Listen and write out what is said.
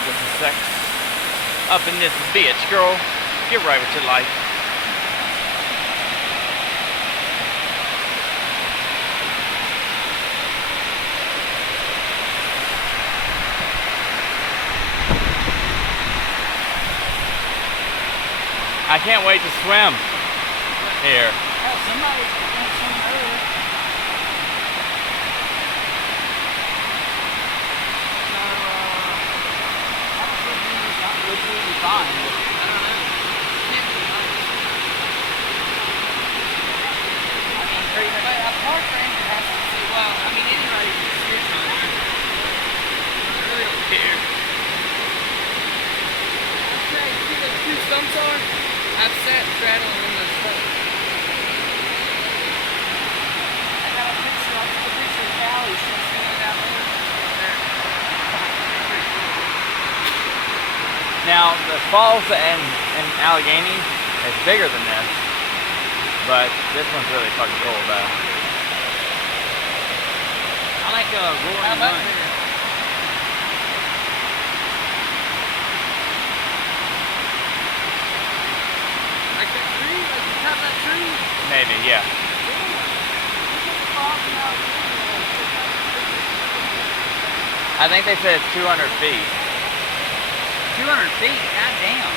this is sex. Up in this bitch, girl. Get right with your life. I can't wait to swim here. Somebody went swimming earlier. Literally fine. I don't know. Can't be nice. I mean, pretty much. But a park ranger has to say, well, I mean, anybody can see it. I really don't care. Okay, you see those two stumps are? I've sat straddling in those stumps. I got a picture. I'll take a picture of Callie. She's standing down there. Now, the falls in Allegheny is bigger than this, but this one's really fucking cool, though. I like roaring run. Like that tree? Like the top of that tree? Maybe, yeah. I think they said it's 200 feet. 200 feet, goddamn.